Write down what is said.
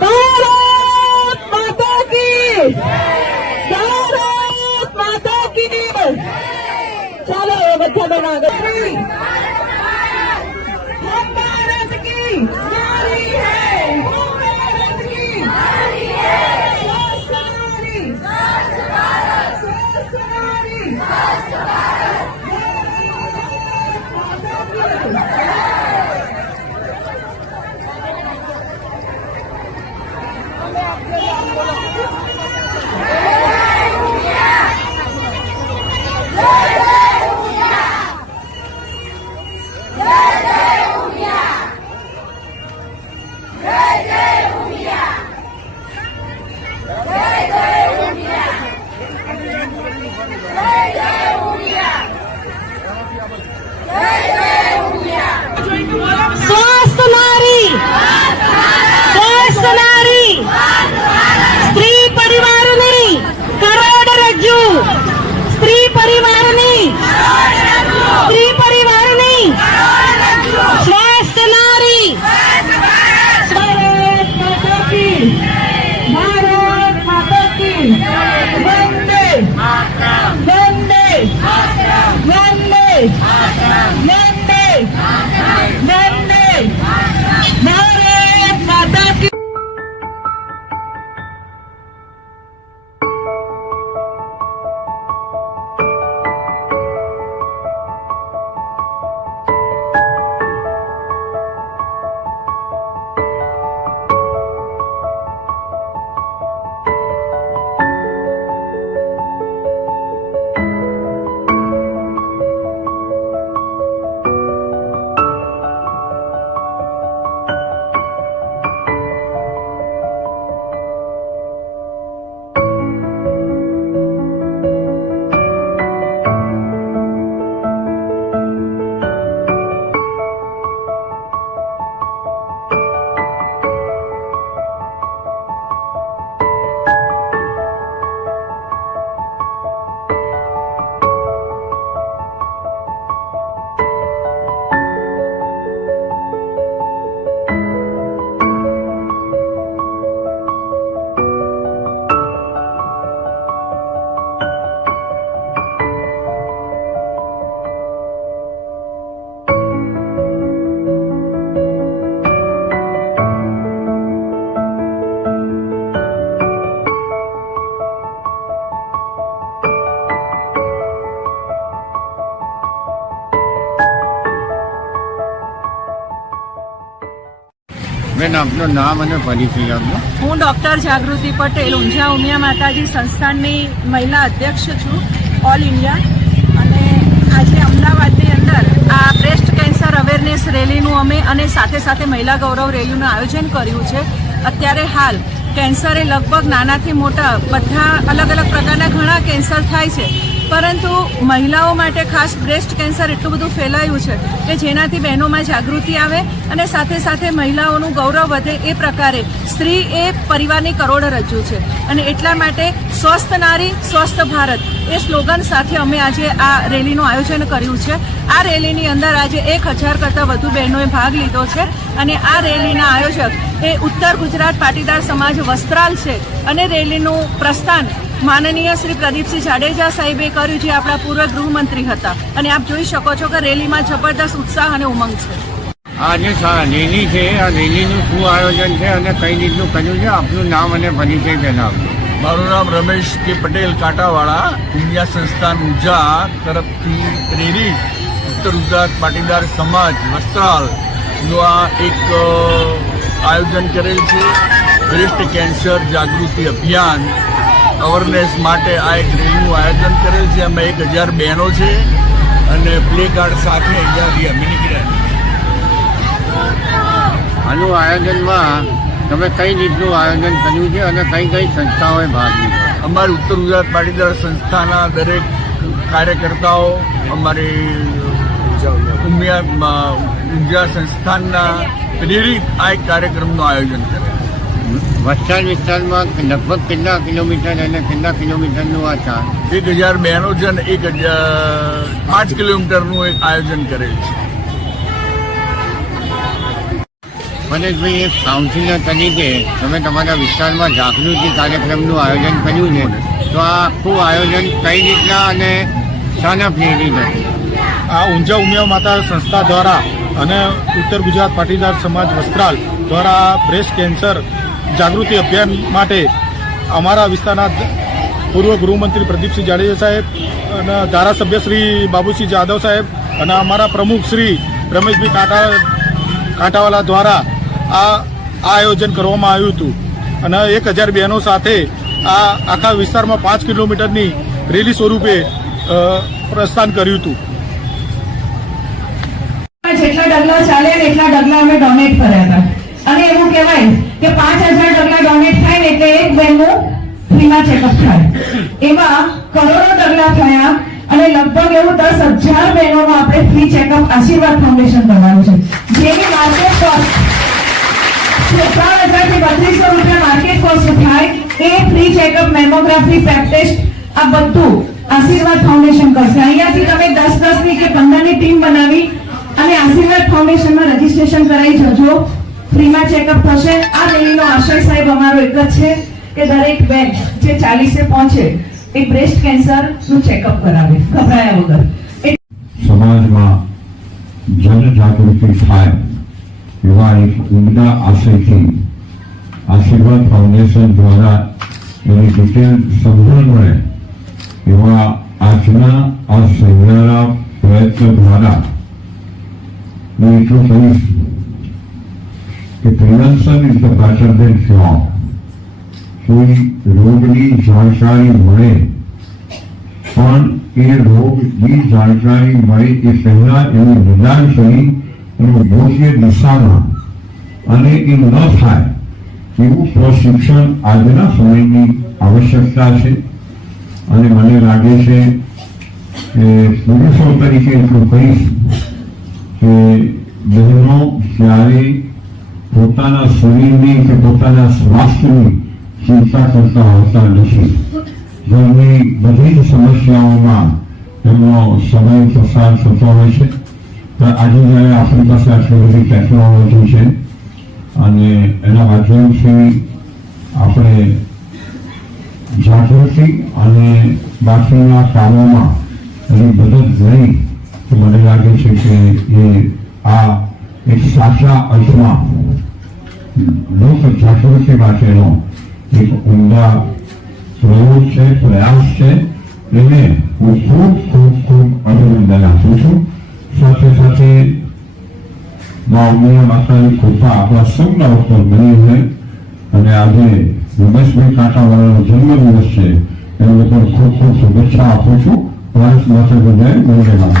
ભારત માતા કી સ્વસ્થ હું ડોક્ટર જાગૃતિ પટેલ, ઊંઝા ઉમિયા માતાજી સંસ્થાનની મહિલા અધ્યક્ષ છું ઓલ ઇન્ડિયા અને આજે અમદાવાદની અંદર આ બ્રેસ્ટ કેન્સર અવેરનેસ રેલીનું અમે અને સાથે સાથે મહિલા ગૌરવ રેલીનું આયોજન કર્યું છે. અત્યારે હાલ કેન્સર લગભગ નાનાથી મોટા બધા અલગ અલગ પ્રકારના ઘણા કેન્સર થાય છે. પરંતુ મહિલાઓ માટે ખાસ બ્રેસ્ટ કેન્સર એટલું બધું ફેલાયું છે કે જેનાથી બહેનોમાં જાગૃતિ આવે અને સાથે સાથે મહિલાઓનું ગૌરવ વધે એ પ્રકારે સ્ત્રી એ પરિવારની કરોડરજ્જુ છે. અને એટલા માટે સ્વસ્થ નારી, સ્વસ્થ ભારત એ સ્લોગન સાથે અમે આજે આ રેલીનું આયોજન કર્યું છે. આ રેલીની અંદર આજે એક હજાર કરતાં વધુ બહેનોએ ભાગ લીધો છે અને આ રેલીના આયોજક એ ઉત્તર ગુજરાત પાટીદાર સમાજ વસ્ત્રાલ છે અને રેલીનું પ્રસ્થાન માનનીય શ્રી પ્રદીપસિંહ જાડેજા સાહેબે કર્યું જે આપણા પૂર્વ ગૃહમંત્રી હતા. અને આપ જોઈ શકો છો કે રેલીમાં જબરદસ્ત ઉત્સાહ અને ઉમંગ છે. આજે રેલી છે આ રેલીનું શું આયોજન છે અને કઈ રીતનું કર્યું છે? આપનું નામ અને પરિચય જણાવજો મારું નામ રમેશ કે પટેલ કાંટાવાળા ઇન્ડિયા સંસ્થાન ઊંઝા તરફથી પ્રેરિત ઉત્તર ગુજરાત પાટીદાર સમાજ વસ્ત્રાલનું આ એક આયોજન કરેલ છે. બ્રેસ્ટ કેન્સર જાગૃતિ અભિયાન. અવેરનેસ માટે આ એક રેલીનું આયોજન કરેલ છે. અમે એક હજાર બહેનો છે અને પ્લે કાર્ડ સાથે અહીંયાથી અમે નીકળ્યા આનું આયોજનમાં તમે કઈ રીતનું આયોજન કર્યું છે અને કઈ કઈ સંસ્થાઓએ ભાગ લીધો અમારી ઉત્તર ગુજરાત પાટીદાર સંસ્થાના દરેક કાર્યકર્તાઓ અમારી ઉમિયા ઊંઝા સંસ્થાનના પ્રેરિત આ એક કાર્યક્રમનું આયોજન કરે વસ્ત્રાલ વિસ્તારમાં લગભગ કેટલા કિલોમીટર અને કેટલા કિલોમીટરનું આ ચાર? એક હજાર બેનું છે અને એક હજાર પાંચ કિલોમીટરનું એક આયોજન કરેલ છે. પરેશભાઈ એક કાઉન્સિલર તરીકે તમે તમારા વિસ્તારમાં જાગૃતિ કાર્યક્રમનું આયોજન કર્યું છે તો આ આખું આયોજન કઈ રીતના અને શાના પ્રેરિત હતું આ ઊંઝા ઉમિયા માતા સંસ્થા દ્વારા અને ઉત્તર ગુજરાત પાટીદાર સમાજ વસ્ત્રાલ દ્વારા બ્રેસ્ટ કેન્સર જાગૃતિ અભિયાન માટે અમારા વિસ્તારના પૂર્વ ગૃહમંત્રી પ્રદીપસિંહ જાડેજા સાહેબ અને ધારાસભ્ય શ્રી બાબુસિંહ જાદવ સાહેબ અને અમારા પ્રમુખ શ્રી રમેશભાઈ કાંટા કાંટાવાલા દ્વારા આ આ આયોજન કરવામાં આવ્યું હતું. અને એક હજાર બહેનો સાથે આ આખા વિસ્તારમાં પાંચ કિલોમીટરની રેલી સ્વરૂપે પ્રસ્થાન કર્યું હતું. જેટલા ડગલા ચાલે એટલા ડગલા અમે ડોનેટ કર્યા હતા. અને એવું કહેવાય કે પાંચ હજાર ડગલા ડોનેટ થાય ને એટલે એક બહેનનું ફ્રીમાં ચેકઅપ થાય. એવા કરોડો ડગલા થયા અને લગભગ એવું દસ હજાર બહેનોનું આપણે ફ્રી ચેકઅપ આશીર્વાદ ફાઉન્ડેશન કરવાનું છે. જેની માર્કેટ કોસ્ટ ત્રણ હજારથી બત્રીસો રૂપિયા માર્કેટ કોસ્ટ થાય, એ ફ્રી ચેકઅપ મેમોગ્રાફી પેપ આ બધું આશીર્વાદ ફાઉન્ડેશન કરશે. અહીંયાથી તમે દસ દસની કે પંદરની ટીમ બનાવી અને આશીર્વાદ ફાઉન્ડેશનમાં રજીસ્ટ્રેશન કરાવી જજો. ફ્રીમાં ચેકઅપ થશે. આ રેલીનો આશય સાહેબ અમારો એક જ છે કે દરેક બેન જે ચાલીસે પહોંચે, એ બ્રેસ્ટ કેન્સરનું ચેકઅપ કરાવે, ગભરાયા વગર. સમાજમાં જનજાગૃતિ થાય એવા એક ઉમદા આશયથી આશીર્વાદ ફાઉન્ડેશન દ્વારા એની ડિટેલ સમજણ મળે એવા આજના આ સંજ્ઞાના પ્રયત્ન દ્વારા હું એટલું કહીશ કે prevention is the better than cure કોઈ રોગની જાણકારી મળે, પણ એ રોગની જાણકારી મળે એ પહેલા એનું નિદાન કરી એનું યોગ્ય દિશામાં અને એ ન થાય એવું પ્રશિક્ષણ આજના સમયની આવશ્યકતા છે. અને મને લાગે છે કે પુરુષો તરીકે એટલું કહીશ કે બહેનો જ્યારે પોતાના શરીરની કે પોતાના સ્વાસ્થ્યની ચિંતા કરતા હોતા નથી. ઘરની બધી જ સમસ્યાઓમાં એમનો સમય પસાર થતો હોય છે. આજે જ્યારે આપણી પાસે આટલી બધી ટેકનોલોજી છે અને એના માધ્યમથી આપણે જાગૃતિ અને બાકીના કામોમાં એની મદદ લઈ તો મને લાગે છે કે એ આ એક સાચા અર્થમાં જાગૃતિ માટેનો એક ઊંડા પ્રયોગ છે, પ્રયાસ છે. એને હું ખૂબ ખૂબ ખૂબ અભિનંદન આપું છું. સાથે સાથે મા ઉમિયા માતાની કૃપા આપણા સૌના ઉપર બની હોય અને આજે રમેશભાઈ કાંટાવાળાનો જન્મદિવસ છે. એમને પણ ખૂબ ખૂબ શુભેચ્છા આપું છું. ભારત માતા જય, વંદે